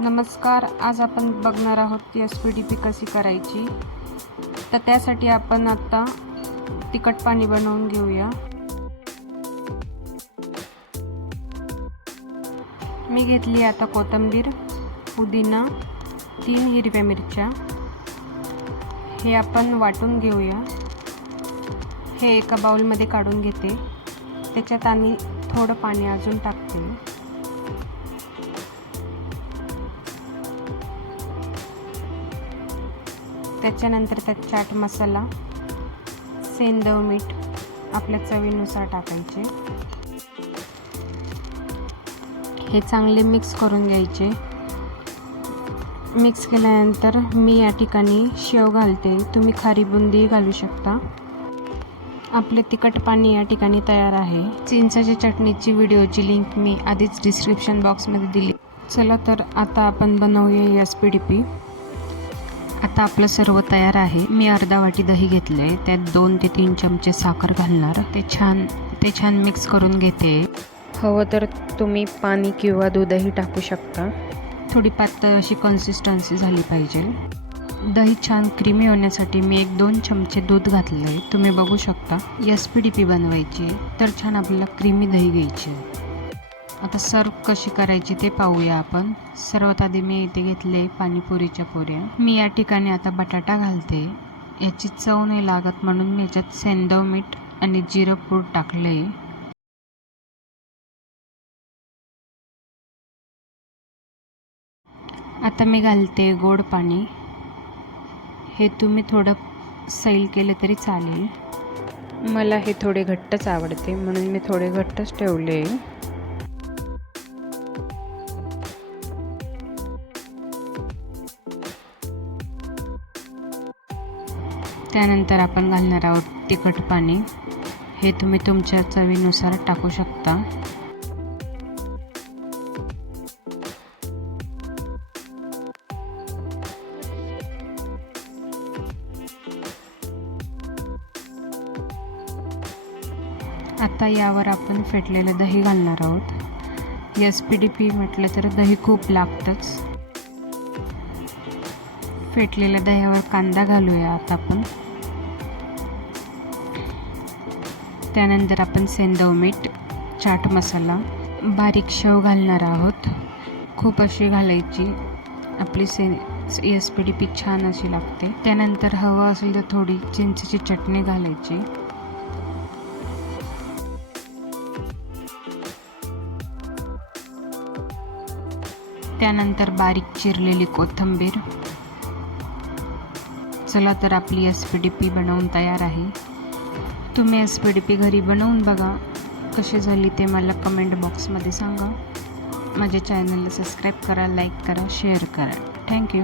नमस्कार आज आपण बघणार आहोत ती एस पी डी पी कशी करायची. तर त्यासाठी आपण आत्ता तिखट पाणी बनवून घेऊया. मी घेतली आता कोथिंबीर पुदिना तीन हिरव्या मिरच्या. हे आपण वाटून घेऊया. हे एका बाउलमध्ये काढून घेते. त्याच्यात आणि थोडं पाणी अजून टाकते. त्याच्यानंतर त्यात चाट मसाला सेंदव मीठ आपल्या चवीनुसार टाकायचे. हे चांगले मिक्स करून घ्यायचे. मिक्स केल्यानंतर मी या ठिकाणी शेव घालते. तुम्ही खारी बुंदी घालू शकता. आपले तिखट पाणी या ठिकाणी तयार आहे. चिंचाच्या चटणीची व्हिडिओची लिंक मी आधीच डिस्क्रिप्शन बॉक्समध्ये दिली. चला तर आता आपण बनवूया एस पी डी पी आता आपलं सर्व तयार आहे. मी अर्धा वाटी दही घेतलं आहे त्यात दोन ते तीन चमचे साखर घालणार. ते छान ते छान मिक्स करून घेते. हवं तर तुम्ही पाणी किंवा दूधही टाकू शकता. थोडी पातळ अशी कन्सिस्टन्सी झाली पाहिजे. दही छान क्रीमी होण्यासाठी मी एक दोन चमचे दूध घातलं आहे तुम्ही बघू शकता. एस पी डी पी बनवायची. तर छान आपल्याला क्रीमी दही घ्यायची. आता सर्व कशी करायची ते पाहूया आपण. सर्वात आधी मी इथे घेतले पाणीपुरीच्या पुऱ्या. मी या ठिकाणी आता बटाटा घालते. याची चव नाही लागत म्हणून मी याच्यात सेंदव मीठ आणि जिरं पूड टाकले. आता मी घालते गोड पाणी. हे तुम्ही थोडं सैल केलं तरी चालेल. मला हे थोडे घट्टच आवडते म्हणून मी थोडे घट्टच ठेवले. त्यानंतर आपण घालणार आहोत तिखट पाणी. हे तुम्ही तुमच्या चवीनुसार टाकू शकता. आता यावर आपण फेटलेलं दही घालणार आहोत. एस पी डी पी म्हटलं तर दही खूप लागतंच. फेटलेल्या दह्यावर कांदा घालूया आता आपण. त्यानंतर आपण सेंदव मीठ चाट मसाला बारीक शेव घालणार आहोत. खूप अशी घालायची. आपली से एस पी डी पी छान अशी लागते. त्यानंतर हवं असेल तर थोडी चिंचेची चटणी घालायची. त्यानंतर बारीक चिरलेली कोथिंबीर. चला तर आपली एस पी डी पी बनवून तयार आहे. तुम्ही एस पी डी पी घरी बनवून बघा कशी झाली ते मला कमेंट बॉक्समध्ये सांगा. माझ्या चॅनलला सबस्क्राईब करा लाईक करा शेअर करा. थँक्यू